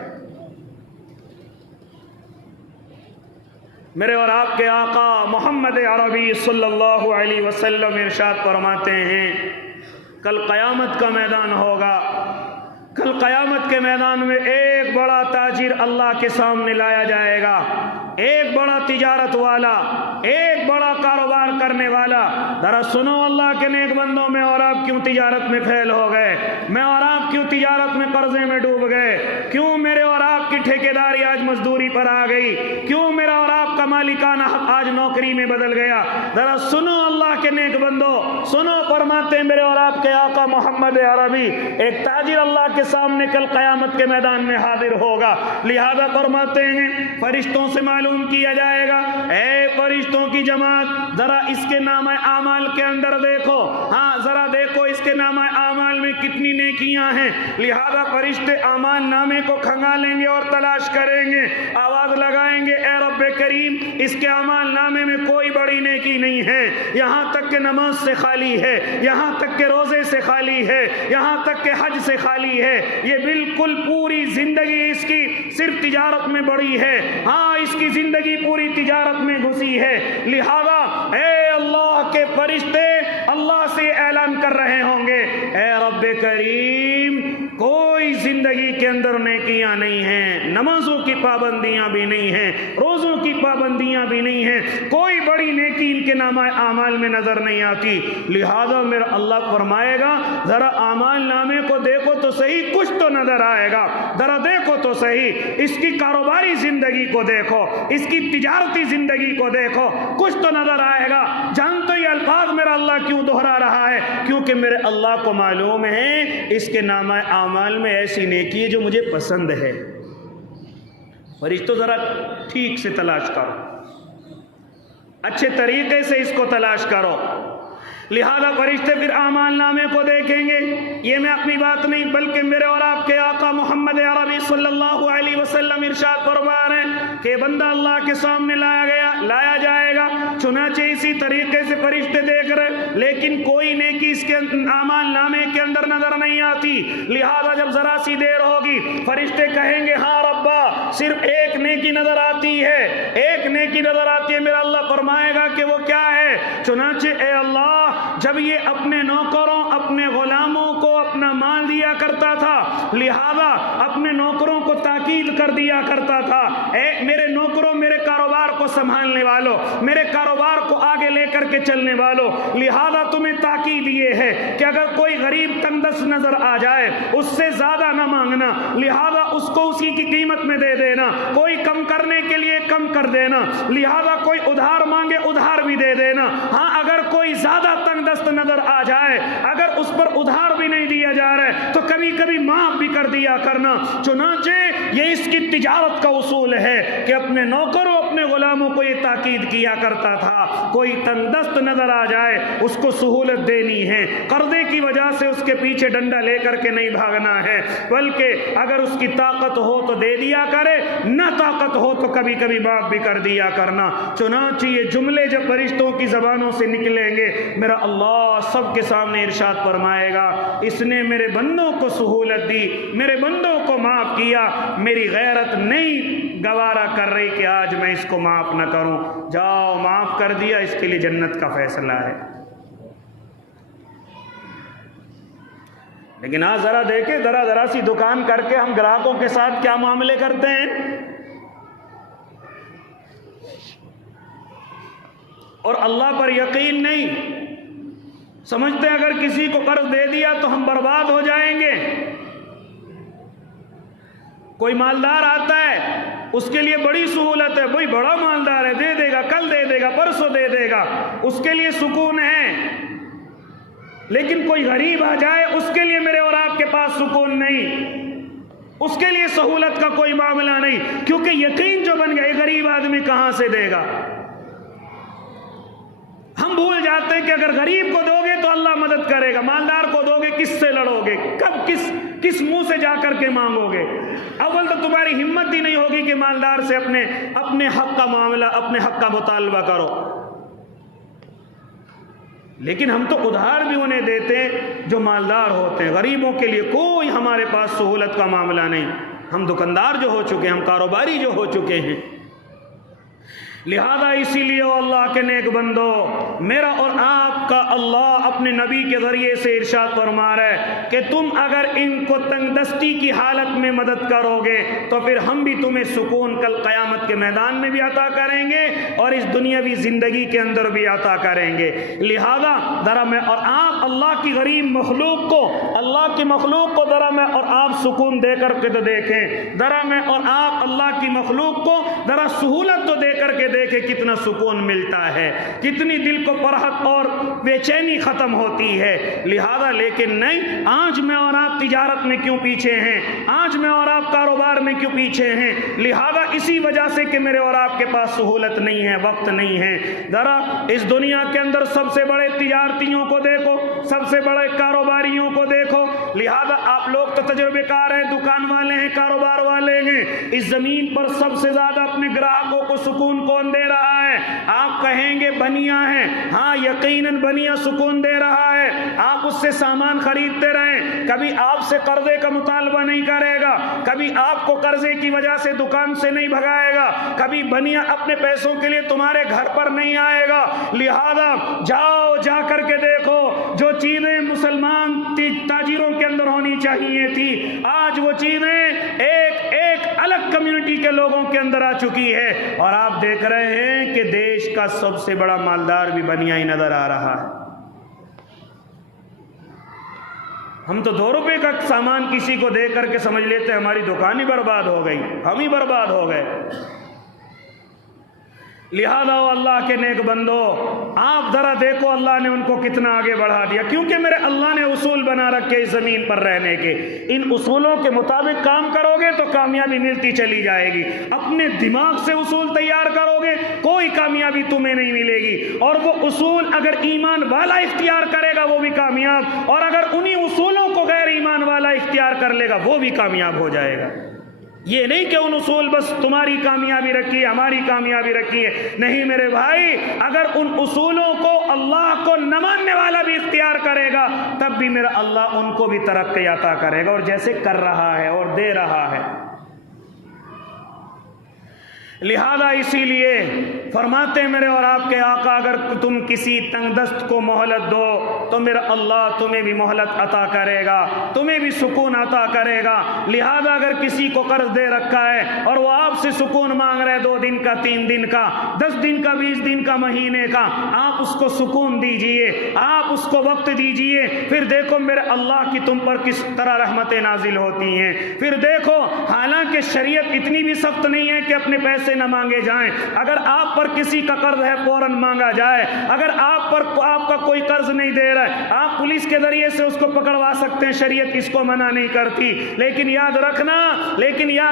میرے اور آپ کے آقا محمد عربی صلی اللہ علیہ وسلم ارشاد فرماتے ہیں، کل قیامت کا میدان ہوگا، کل قیامت کے میدان میں ایک بڑا تاجر اللہ کے سامنے لایا جائے گا، ایک بڑا تجارت والا، ایک بڑا کاروبار کرنے والا۔ ذرا سنو اللہ کے نیک بندوں، میں اور آپ کیوں تجارت میں فیل ہو گئے؟ میں اور آپ کیوں تجارت میں قرضے میں ڈوب گئے؟ کیوں میرے اور آپ کی ٹھیکیداری آج مزدوری پر آ گئی؟ کیوں میرا اور آپ کا مالکانہ حق آج نوکری میں بدل گیا؟ ذرا سنو اللہ کے نیک بندو، سنو، فرماتے ہیں میرے اور آپ کے آقا محمد عربی، ایک تاجر اللہ کے سامنے کل قیامت کے میدان میں حاضر ہوگا، لہذا فرماتے ہیں فرشتوں سے معلوم کیا جائے گا، اے فرشتوں کی جماعت، ذرا اس کے نامہ اعمال کے اندر دیکھو، ہاں ذرا دیکھو اس کے نامہ اعمال میں کتنی نیکیاں ہیں۔ لہذا فرشتے اعمال نامے کو کھنگالیں گے اور تلاش کریں گے، آواز لگائیں گے، اے رب کریم، اس کے اعمال نامے میں کوئی بڑی نیکی نہیں ہے، یہاں تک کہ نماز سے خالی ہے، یہاں تک کہ روزے سے خالی ہے، یہاں تک کہ حج سے خالی ہے، یہ بالکل پوری زندگی اس کی صرف تجارت میں بڑی ہے، ہاں اس کی زندگی پوری تجارت میں گھسی ہے۔ لہذا اے اللہ کے فرشتے اللہ سے اعلان کر رہے ہوں گے، اے رب کریم، کوئی زندگی کے اندر نیکیاں نہیں ہیں، نمازوں کی پابندیاں بھی نہیں ہیں، روزوں کی پابندیاں بھی نہیں ہیں، کوئی بڑی نیکی ان کے نامہ اعمال میں نظر نہیں آتی۔ لہذا میرا اللہ فرمائے گا، ذرا اعمال نامے کو دیکھو تو صحیح، کچھ تو نظر آئے گا. ذرا دیکھو تو صحیح, اس کی کاروباری زندگی کو دیکھو, اس کی تجارتی زندگی کو دیکھو, کچھ تو نظر آئے گا. جانتے یہ الفاظ میرا اللہ کیوں دہرا رہا ہے؟ کیونکہ میرے اللہ کو معلوم ہے اس کے نامہ اعمال میں ایسی نیکی ہے جو مجھے پسند ہے. فرشتوں ذرا ٹھیک سے تلاش کرو, اچھے طریقے سے اس کو تلاش کرو. لہذا فرشتے پھر اعمال نامے کو دیکھیں گے. یہ میں اپنی بات نہیں بلکہ میرے اور آپ کے آقا محمد عربی صلی اللہ علیہ وسلم ارشاد فرما رہے ہیں کہ بندہ اللہ کے سامنے لایا جائے گا. چنانچہ اسی طریقے سے فرشتے دیکھ رہے, لیکن کوئی نیکی اس کے اعمال نامے کے اندر نظر نہیں آتی. لہذا جب ذرا سی دیر ہوگی فرشتے کہیں گے ہاں ربا صرف ایک نیکی نظر آتی ہے, ایک نیکی نظر آتی ہے. میرا اللہ فرمائے گا کہ وہ کیا ہے؟ چنانچہ اے اللہ جب یہ اپنے نوکروں اپنے غلاموں کو اپنا مال دیا کرتا تھا, لہذا اپنے نوکروں کو تاکید کر دیا کرتا تھا, اے میرے نوکروں میرے کاروبار کو سنبھالنے والوں, میرے کاروبار کو آگے لے کر کے چلنے والوں, لہذا تمہیں تاکید یہ ہے کہ اگر کوئی غریب تنگدست نظر آ جائے اس سے زیادہ نہ مانگنا, لہذا اس کو اسی کی قیمت میں دے دینا, کوئی کم کرنے کے لیے کم کر دینا, لہذا کوئی ادھار مانگے ادھار بھی دے دینا. ہاں اگر کوئی زیادہ تنگ دست نظر آ جائے, اگر اس پر ادھار بھی نہیں دیا جا رہا ہے تو کبھی کبھی معاف بھی کر دیا کرنا. چنانچہ یہ اس کی تجارت کا اصول ہے کہ اپنے نوکروں اپنے غلاموں کو یہ تاکید کیا کرتا تھا, کوئی تنگ دست نظر آ جائے اس کو سہولت دینی ہے, قرضے کی وجہ سے اس کے پیچھے ڈنڈا لے کر کے نہیں بھاگنا ہے, بلکہ اگر اس کی طاقت ہو تو دے دیا کرے, نہ طاقت ہو تو کبھی کبھی معاف بھی کر دیا کرنا. چنانچہ یہ جملے جب فرشتوں کی زبانوں سے نکلیں گے میرا اللہ سب کے سامنے ارشاد فرمائے گا اس نے میرے بندوں کو سہولت دی, میرے بندوں کو معاف کیا, میری غیرت نہیں گوارا کر رہی کہ آج میں اس کو معاف نہ کروں. جاؤ معاف کر دیا, اس کے لیے جنت کا فیصلہ ہے. لیکن آج ذرا دیکھیں, ذرا سی دکان کر کے ہم گراہکوں کے ساتھ کیا معاملے کرتے ہیں, اور اللہ پر یقین نہیں, سمجھتے ہیں اگر کسی کو قرض دے دیا تو ہم برباد ہو جائیں گے. کوئی مالدار آتا ہے اس کے لیے بڑی سہولت ہے, بھائی بڑا مالدار ہے دے دے گا, کل دے دے گا, پرسوں دے دے گا, اس کے لیے سکون ہے. لیکن کوئی غریب آ جائے اس کے لیے میرے اور آپ کے پاس سکون نہیں, اس کے لیے سہولت کا کوئی معاملہ نہیں, کیونکہ یقین جو بن گیا یہ غریب آدمی کہاں سے دے گا. ہم بھول جاتے ہیں کہ اگر غریب کو دو گے تو اللہ مدد کرے گا, مالدار کو دو گے کس سے لڑو گے, کب کس منہ سے جا کر کے مانگو گے. اول تو تمہاری ہمت ہی نہیں ہوگی کہ مالدار سے اپنے حق کا معاملہ, اپنے حق کا مطالبہ کرو. لیکن ہم تو ادھار بھی انہیں دیتے ہیں جو مالدار ہوتے ہیں, غریبوں کے لیے کوئی ہمارے پاس سہولت کا معاملہ نہیں. ہم دکاندار جو ہو چکے ہیں, ہم کاروباری جو ہو چکے ہیں. لہذا اسی لیے اللہ کے نیک بندو, میرا اور آپ کا اللہ اپنے نبی کے ذریعے سے ارشاد فرما رہا ہے کہ تم اگر ان کو تنگ دستی کی حالت میں مدد کرو گے تو پھر ہم بھی تمہیں سکون کل قیامت کے میدان میں بھی عطا کریں گے اور اس دنیاوی زندگی کے اندر بھی عطا کریں گے. لہذا ذرا میں اور آپ اللہ کی غریب مخلوق کو, اللہ کی مخلوق کو ذرا میں اور آپ سکون دے کر کے تو دیکھیں, ذرا میں اور آپ اللہ کی مخلوق کو ذرا سہولت تو دے کر کے دیکھیں کتنا سکون ملتا ہے, کتنی دل کو فرحت اور بے چینی ختم ہوتی ہے. لہذا لیکن نہیں, آج میں اور آپ تجارت میں کیوں پیچھے ہیں, آج میں اور آپ کاروبار میں کیوں پیچھے ہیں؟ لہذا اسی وجہ سے کہ میرے اور آپ کے پاس سہولت نہیں ہے, وقت نہیں ہے. ذرا اس دنیا کے اندر سب سے بڑے تجارتیوں کو دیکھو, سب سے بڑے کاروباریوں کو دیکھو. لہذا آپ لوگ تو تجربے کار ہیں, دکان والے ہیں, کاروبار والے ہیں. اس زمین پر سب سے زیادہ اپنے گراہکوں کو سکون کون دے رہا ہے؟ آپ کہیں گے بنیا ہے, ہاں یقیناً بنیا سکون دے رہا ہے. آپ اس سے سامان خریدتے رہیں, کبھی آپ سے قرضے کا مطالبہ نہیں کرے گا, کبھی آپ کو قرضے کی وجہ سے دکان سے نہیں بھگائے گا, کبھی بنیا اپنے پیسوں کے لیے تمہارے گھر پر نہیں آئے گا. لہذا جاؤ, جا کر کے دیکھو جو چیزیں مسلمان تاجروں کے اندر ہونی چاہیے تھی, آج وہ چیزیں ایک الگ کمیونٹی کے لوگوں کے اندر آ چکی ہے. اور آپ دیکھ رہے ہیں کہ دیش کا سب سے بڑا مالدار بھی بنیا ہی نظر آ رہا ہے. ہم تو 2 روپے کا سامان کسی کو دے کر کے سمجھ لیتے ہیں ہماری دکان ہی برباد ہو گئی، ہم ہی برباد ہو گئے۔ لہذا اللہ کے نیک بندو، آپ ذرا دیکھو اللہ نے ان کو کتنا آگے بڑھا دیا، کیونکہ میرے اللہ نے اصول بنا رکھے اس زمین پر رہنے کے۔ ان اصولوں کے مطابق کام کرو گے تو کامیابی ملتی چلی جائے گی۔ اپنے دماغ سے اصول تیار کرو گے کوئی کامیابی تمہیں نہیں ملے گی، اور وہ اصول اگر ایمان والا اختیار کرے گا وہ بھی کامیاب، اور اگر انہی اصولوں کو غیر ایمان والا اختیار کر لے گا وہ بھی کامیاب ہو جائے گا۔ یہ نہیں کہ ان اصول بس تمہاری کامیابی رکھی ہے، ہماری کامیابی رکھی ہے، نہیں میرے بھائی، اگر ان اصولوں کو اللہ کو نہ ماننے والا بھی اختیار کرے گا تب بھی میرا اللہ ان کو بھی ترقی عطا کرے گا، اور جیسے کر رہا ہے اور دے رہا ہے۔ لہذا اسی لیے فرماتے ہیں میرے اور آپ کے آقا، اگر تم کسی تنگ دست کو مہلت دو تو میرا اللہ تمہیں بھی مہلت عطا کرے گا، تمہیں بھی سکون عطا کرے گا۔ لہذا اگر کسی کو قرض دے رکھا ہے اور وہ آپ سے سکون مانگ رہے 2 دن کا، 3 دن کا، 10 دن کا، 20 دن کا، مہینے کا، آپ اس کو سکون دیجئے، آپ اس کو وقت دیجئے، پھر دیکھو میرے اللہ کی تم پر کس طرح رحمتیں نازل ہوتی ہیں۔ پھر دیکھو، حالانکہ شریعت اتنی بھی سخت نہیں ہے کہ اپنے پیسے نہ مانگے جائیں، اگر آپ پر کسی کا قرض ہے فوراً مانگا جائے، اگر آپ کا کوئی قرض نہیں دے رہا ہے آپ پولیس کے ذریعے سے اس کو پکڑوا سکتے ہیں، شریعت اس کو منع نہیں کرتی۔ لیکن یاد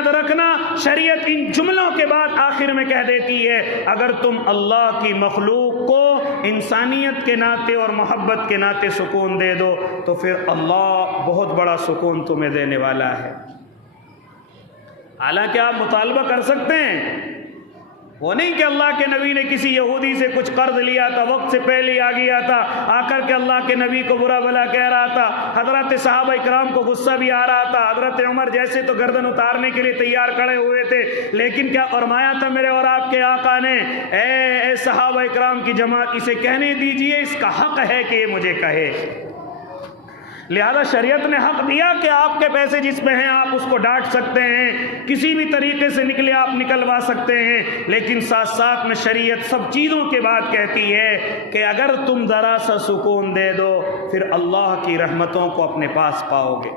رکھنا شریعت ان جملوں کے بعد آخر میں کہہ دیتی ہے اگر تم اللہ کی مخلوق کو انسانیت کے ناطے اور محبت کے ناطے سکون دے دو تو پھر اللہ بہت بڑا سکون تمہیں دینے والا ہے۔ حالانکہ آپ مطالبہ کر سکتے ہیں، وہ نہیں کہ اللہ کے نبی نے کسی یہودی سے کچھ قرض لیا تھا، وقت سے پہلے آ گیا تھا، آ کر کے اللہ کے نبی کو برا بھلا کہہ رہا تھا، حضرت صحابہ اکرام کو غصہ بھی آ رہا تھا، حضرت عمر جیسے تو گردن اتارنے کے لیے تیار کھڑے ہوئے تھے، لیکن کیا فرمایا تھا میرے اور آپ کے آقا نے، اے صحابہ اکرام کی جماعت، اسے کہنے دیجئے، اس کا حق ہے کہ یہ مجھے کہے۔ لہذا شریعت نے حق دیا کہ آپ کے پیسے جس میں ہیں آپ اس کو ڈانٹ سکتے ہیں، کسی بھی طریقے سے نکلے آپ نکلوا سکتے ہیں، لیکن ساتھ ساتھ میں شریعت سب چیزوں کے بعد کہتی ہے کہ اگر تم ذرا سا سکون دے دو پھر اللہ کی رحمتوں کو اپنے پاس پاؤ گے،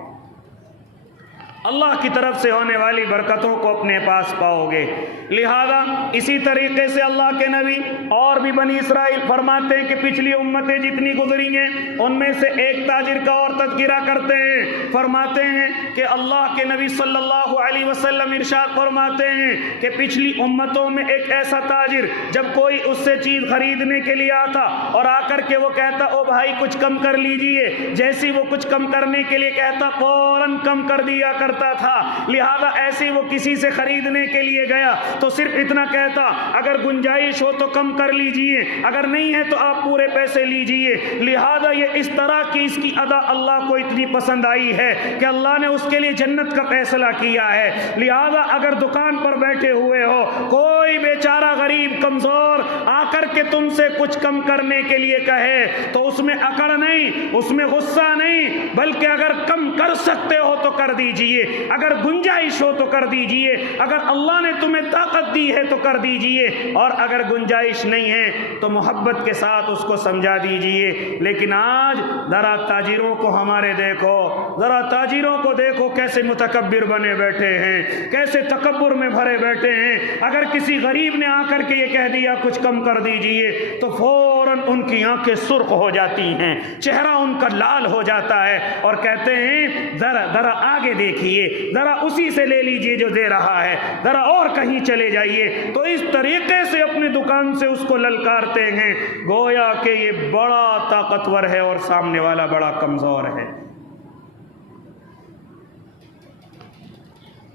اللہ کی طرف سے ہونے والی برکتوں کو اپنے پاس پاؤ گے۔ لہذا اسی طریقے سے اللہ کے نبی اور بھی بنی اسرائیل فرماتے ہیں کہ پچھلی امتیں جتنی گزری ہیں ان میں سے ایک تاجر کا اور تذکرہ کرتے ہیں، فرماتے ہیں کہ اللہ کے نبی صلی اللہ علیہ وسلم ارشاد فرماتے ہیں کہ پچھلی امتوں میں ایک ایسا تاجر جب کوئی اس سے چیز خریدنے کے لیے آتا اور آ کر کے وہ کہتا او بھائی کچھ کم کر لیجئے، جیسی وہ کچھ کم کرنے کے لیے کہتا فوراً کم کر دیا کرتا تھا۔ لہذا ایسے وہ کسی سے خریدنے کے لیے گیا تو صرف اتنا کہتا اگر گنجائش ہو تو کم کر لیجئے، اگر نہیں ہے تو آپ پورے پیسے لیجئے۔ لہذا یہ اس طرح کی اس کی ادا اللہ کو اتنی پسند آئی ہے کہ اللہ نے اس کے لیے جنت کا فیصلہ کیا ہے۔ لہذا اگر دکان پر بیٹھے ہوئے ہو کوئی بیچارہ غریب کمزور آ کر کے تم سے کچھ کم کرنے کے لیے کہے تو اس میں اکڑ نہیں، اس میں غصہ نہیں، بلکہ اگر کم کر سکتے ہو تو کر دیجئے، اگر گنجائش ہو تو کر دیجئے، اگر اللہ نے تمہیں طاقت دی ہے تو کر دیجئے، اور اگر گنجائش نہیں ہے تو محبت کے ساتھ اس کو سمجھا دیجئے۔ لیکن آج ذرا تاجروں کو ہمارے دیکھو، ذرا تاجروں کو دیکھو کیسے متکبر بنے بیٹھے ہیں، کیسے تکبر میں بھرے بیٹھے ہیں۔ اگر کسی غریب نے آ کر کے یہ کہہ دیا کچھ کم کر دیجئے تو فوراً ان کی آنکھیں سرخ ہو جاتی ہیں، چہرہ ان کا لال ہو جاتا ہے اور کہتے ہیں ذرا آگے دیکھیے، ذرا اسی سے لے لیجئے جو دے رہا ہے، ذرا اور کہیں چلے جائیے۔ تو اس طریقے سے اپنی دکان سے اس کو للکارتے ہیں گویا کہ یہ بڑا طاقتور ہے اور سامنے والا بڑا کمزور ہے۔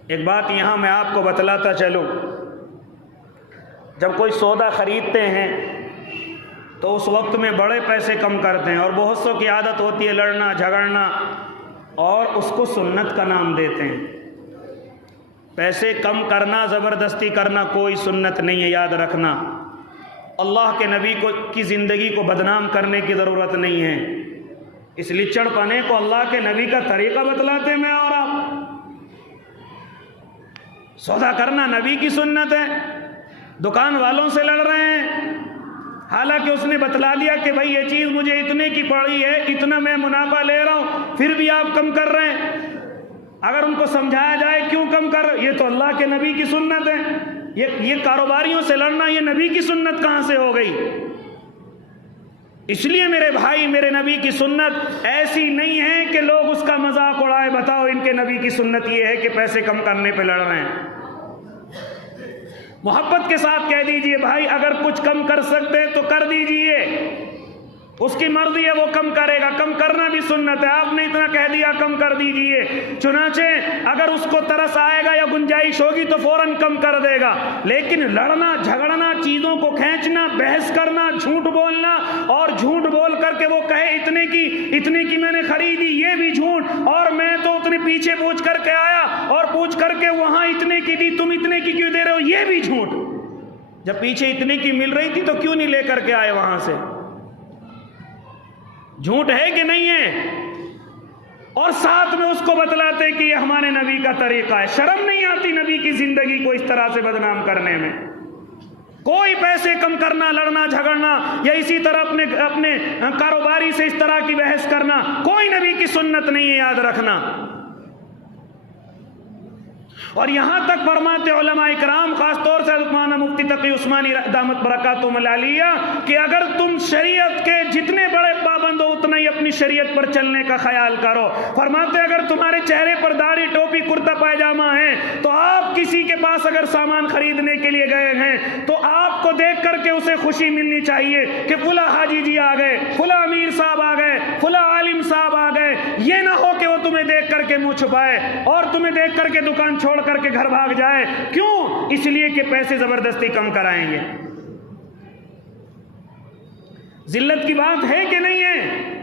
ایک بات یہاں میں آپ کو بتلاتا چلوں، جب کوئی سودا خریدتے ہیں تو اس وقت میں بڑے پیسے کم کرتے ہیں، اور بہت سو کی عادت ہوتی ہے لڑنا جھگڑنا، اور اس کو سنت کا نام دیتے ہیں۔ پیسے کم کرنا، زبردستی کرنا کوئی سنت نہیں ہے، یاد رکھنا۔ اللہ کے نبی کی زندگی کو بدنام کرنے کی ضرورت نہیں ہے، اس لچڑ پنے کو اللہ کے نبی کا طریقہ بتلاتے میں اور آپ۔ سودا کرنا نبی کی سنت ہے، دکان والوں سے لڑ رہے ہیں، حالانکہ اس نے بتلا دیا کہ بھائی یہ چیز مجھے اتنے کی پڑی ہے، اتنا میں منافع لے رہا ہوں، پھر بھی آپ کم کر رہے ہیں۔ اگر ان کو سمجھایا جائے کیوں کم کر رہے، یہ تو اللہ کے نبی کی سنت ہے، یہ کاروباریوں سے لڑنا یہ نبی کی سنت کہاں سے ہو گئی؟ اس لیے میرے بھائی، میرے نبی کی سنت ایسی نہیں ہے کہ لوگ اس کا مذاق اڑائے، بتاؤ ان کے نبی کی سنت یہ ہے کہ پیسے کم کرنے پہ لڑ رہے ہیں۔ محبت کے ساتھ کہہ دیجئے بھائی اگر کچھ کم کر سکتے ہیں تو کر دیجئے، اس کی مرضی ہے، وہ کم کرے گا، کم کرنا بھی سنت ہے، آپ نے اتنا کہہ دیا کم کر دیجئے۔ چنانچہ اگر اس کو ترس آئے گا یا گنجائش ہوگی تو فوراً کم کر دے گا، لیکن لڑنا جھگڑنا، چیزوں کو کھینچنا، بحث کرنا، جھوٹ بولنا، اور جھوٹ بول کر کے وہ کہے اتنے کی میں نے خریدی، یہ بھی جھوٹ، اور میں تو اتنے پیچھے پوچھ کر کے آیا اور پوچھ کر کے وہاں اتنے کی دی، تم اتنے کی کیوں دے رہے ہو، یہ بھی جھوٹ۔ جب پیچھے اتنے کی مل رہی تھی تو کیوں نہیں لے کر کے آئے وہاں سے؟ جھوٹ ہے کہ نہیں ہے؟ اور ساتھ میں اس کو بتلاتے کہ یہ ہمارے نبی کا طریقہ ہے۔ شرم نہیں آتی نبی کی زندگی کو اس طرح سے بدنام کرنے میں؟ کوئی پیسے کم کرنا، لڑنا جھگڑنا یا اسی طرح اپنے کاروباری سے اس طرح کی بحث کرنا کوئی نبی کی سنت نہیں ہے، یاد رکھنا۔ اور یہاں تک فرماتے علماء اکرام، خاص طور سے حضرت مولانا مفتی تقی عثمانی دامت برکاتہم العالیہ، کہ اگر تم شریعت کے جتنے بڑے پابند ہو اتنا ہی اپنی شریعت پر چلنے کا خیال کرو۔ فرماتے اگر تمہارے چہرے پر داڑھی، ٹوپی، کرتا پائجامہ ہے تو آپ کسی کے پاس اگر سامان خریدنے کے لیے گئے ہیں تو آپ کو دیکھ کر کے اسے خوشی ملنی چاہیے کہ فلاں حاجی جی آ گئے، فلاں امیر صاحب آ گئے، فلاں عالم صاحب آ گئے۔ یہ نہ ہو کہ وہ تمہیں دیکھ کر کے منہ چھپائے اور تمہیں دیکھ کر کے دکان چھوڑ کر کے گھر بھاگ جائے۔ کیوں؟ اس لیے کہ پیسے زبردستی کم کرائیں گے۔ ذلت کی بات ہے کہ نہیں ہے؟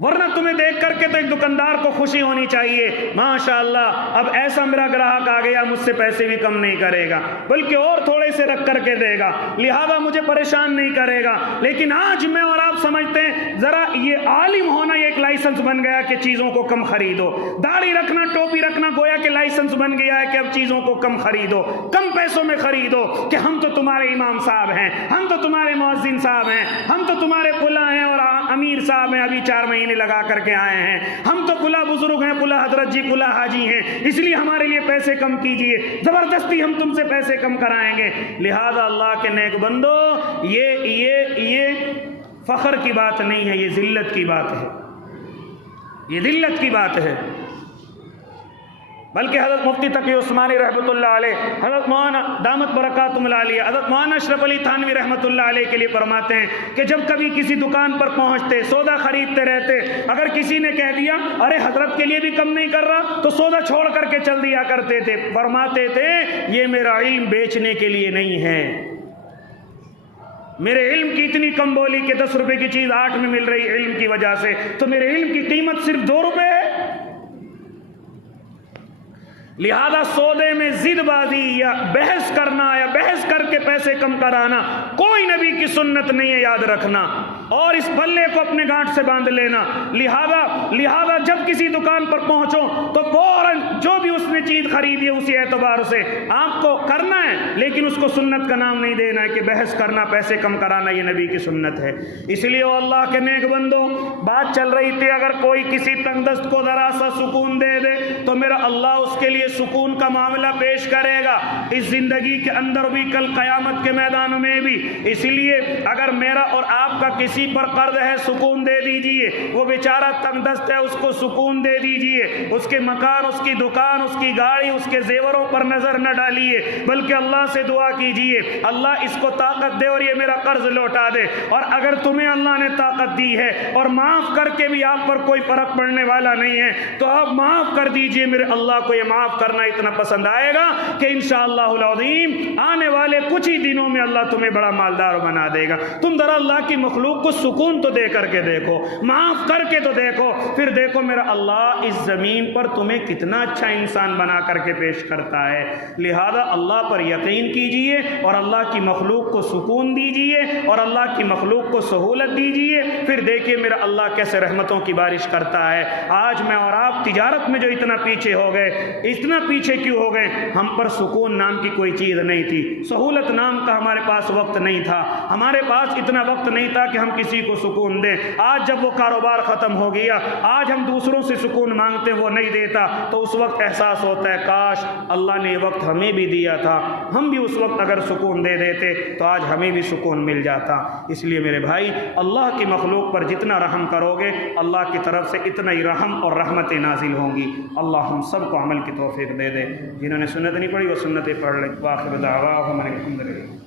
ورنہ تمہیں دیکھ کر کے تو ایک دکاندار کو خوشی ہونی چاہیے، ماشاءاللہ اب ایسا میرا گراہک آ گیا، مجھ سے پیسے بھی کم نہیں کرے گا بلکہ اور تھوڑے سے رکھ کر کے دے گا، لہذا مجھے پریشان نہیں کرے گا۔ لیکن آج میں اور آپ سمجھتے ہیں ذرا یہ عالم ہونا یہ ایک لائسنس بن گیا کہ چیزوں کو کم خریدو، داڑھی رکھنا، ٹوپی رکھنا گویا کہ لائسنس بن گیا ہے کہ اب چیزوں کو کم خریدو، کم پیسوں میں خریدو، کہ ہم تو تمہارے امام صاحب ہیں، ہم تو تمہارے مؤذن صاحب ہیں، ہم تو تمہارے فلاں ہیں اور امیر صاحب ہیں، ابھی 4 مہینے لگا کر کے آئے ہیں، ہم تو فلاں بزرگ ہیں، فلاں حضرت جی، فلاں حاجی ہیں، اس لیے ہمارے لیے پیسے کم کیجئے، زبردستی ہم تم سے پیسے کم کرائیں گے۔ لہذا اللہ کے نیک بندو، یہ فخر کی بات نہیں ہے، یہ ذلت کی بات ہے، یہ ذلت کی بات ہے۔ بلکہ حضرت مفتی تقی عثمانی رحمۃ اللہ علیہ، حضرت مولانا دامت برکاتہم العالیہ، حضرت مولانا اشرف علی تھانوی رحمۃ اللہ علیہ کے لیے فرماتے ہیں کہ جب کبھی کسی دکان پر پہنچتے، سودا خریدتے رہتے، اگر کسی نے کہہ دیا ارے حضرت کے لیے بھی کم نہیں کر رہا، تو سودا چھوڑ کر کے چل دیا کرتے تھے۔ فرماتے تھے یہ میرا علم بیچنے کے لیے نہیں ہے، میرے علم کی اتنی کم بولی کہ 10 روپے کی چیز 8 میں مل رہی علم کی وجہ سے، تو میرے علم کی قیمت صرف 2 روپے ہے۔ لہذا سودے میں ضد بازی یا بحث کرنا یا بحث کر کے پیسے کم کرانا کوئی نبی کی سنت نہیں ہے، یاد رکھنا، اور اس بلے کو اپنے گانٹھ سے باندھ لینا۔ لہذا جب کسی دکان پر پہنچو تو فوراً جو بھی اس نے چیز خریدی ہے اسی اعتبار سے آپ کو کرنا ہے، لیکن اس کو سنت کا نام نہیں دینا ہے کہ بحث کرنا، پیسے کم کرانا یہ نبی کی سنت ہے۔ اس لیے اللہ کے نیک بندو، بات چل رہی تھی اگر کوئی کسی تنگ دست کو ذرا سا سکون دے دے تو میرا اللہ اس کے لیے سکون کا معاملہ پیش کرے گا، اس زندگی کے اندر بھی، کل قیامت کے میدان میں بھی۔ اس لیے اگر میرا اور آپ کا کسی پر قرض ہے سکون دے دیجئے، وہ بیچارہ تنگ دست ہے اس کو سکون دے دیجئے، اس کے مکان، اس کی دکان، اس کی گاڑی، اس کے زیوروں پر نظر نہ ڈالیے، بلکہ اللہ سے دعا کیجئے اللہ اس کو طاقت دے اور یہ میرا قرض لوٹا دے۔ اور اگر تمہیں اللہ نے طاقت دی ہے اور معاف کر کے بھی آپ پر کوئی فرق پڑنے والا نہیں ہے تو آپ معاف کر دیجئے، میرے اللہ کو یہ معاف کرنا اتنا پسند آئے گا کہ انشاءاللہ العظیم آنے والے کچھ ہی دنوں میں اللہ تمہیں بڑا مالدار بنا دے گا۔ تم ذرا اللہ کی مخلوق کو سکون تو دے کر کے دیکھو، معاف کر کے تو دیکھو، پھر دیکھو میرا اللہ اس زمین پر تمہیں کتنا اچھا انسان بنا کر کے پیش کرتا ہے۔ لہذا اللہ پر یقین کیجئے اور اللہ کی مخلوق کو سکون دیجئے اور اللہ کی مخلوق کو سہولت دیجئے پھر دیکھیے میرا اللہ کیسے رحمتوں کی بارش کرتا ہے۔ آج میں اور آپ تجارت میں جو اتنا پیچھے ہو گئے، اتنا پیچھے کیوں ہو گئے؟ ہم پر سکون نام کی کوئی چیز نہیں تھی، سہولت نام کا ہمارے پاس وقت نہیں تھا، ہمارے پاس اتنا وقت نہیں تھا کہ ہم کسی کو سکون دیں۔ آج جب وہ کاروبار ختم ہو گیا، آج ہم دوسروں سے سکون مانگتے ہیں، وہ نہیں دیتا، تو اس وقت احساس ہوتا ہے کاش اللہ نے یہ وقت ہمیں بھی دیا تھا، ہم بھی اس وقت اگر سکون دے دیتے تو آج ہمیں بھی سکون مل جاتا۔ اس لیے میرے بھائی، اللہ کی مخلوق پر جتنا رحم کرو گے، اللہ کی طرف سے اتنا ہی رحم اور رحمتیں نازل ہوں گی۔ اللہ ہم سب کو عمل کی توفیق دے دے۔ جنہوں نے سنت نہیں پڑھی وہ سنتیں پڑھ لیں۔ وآخر دعواہم ان الحمد للہ۔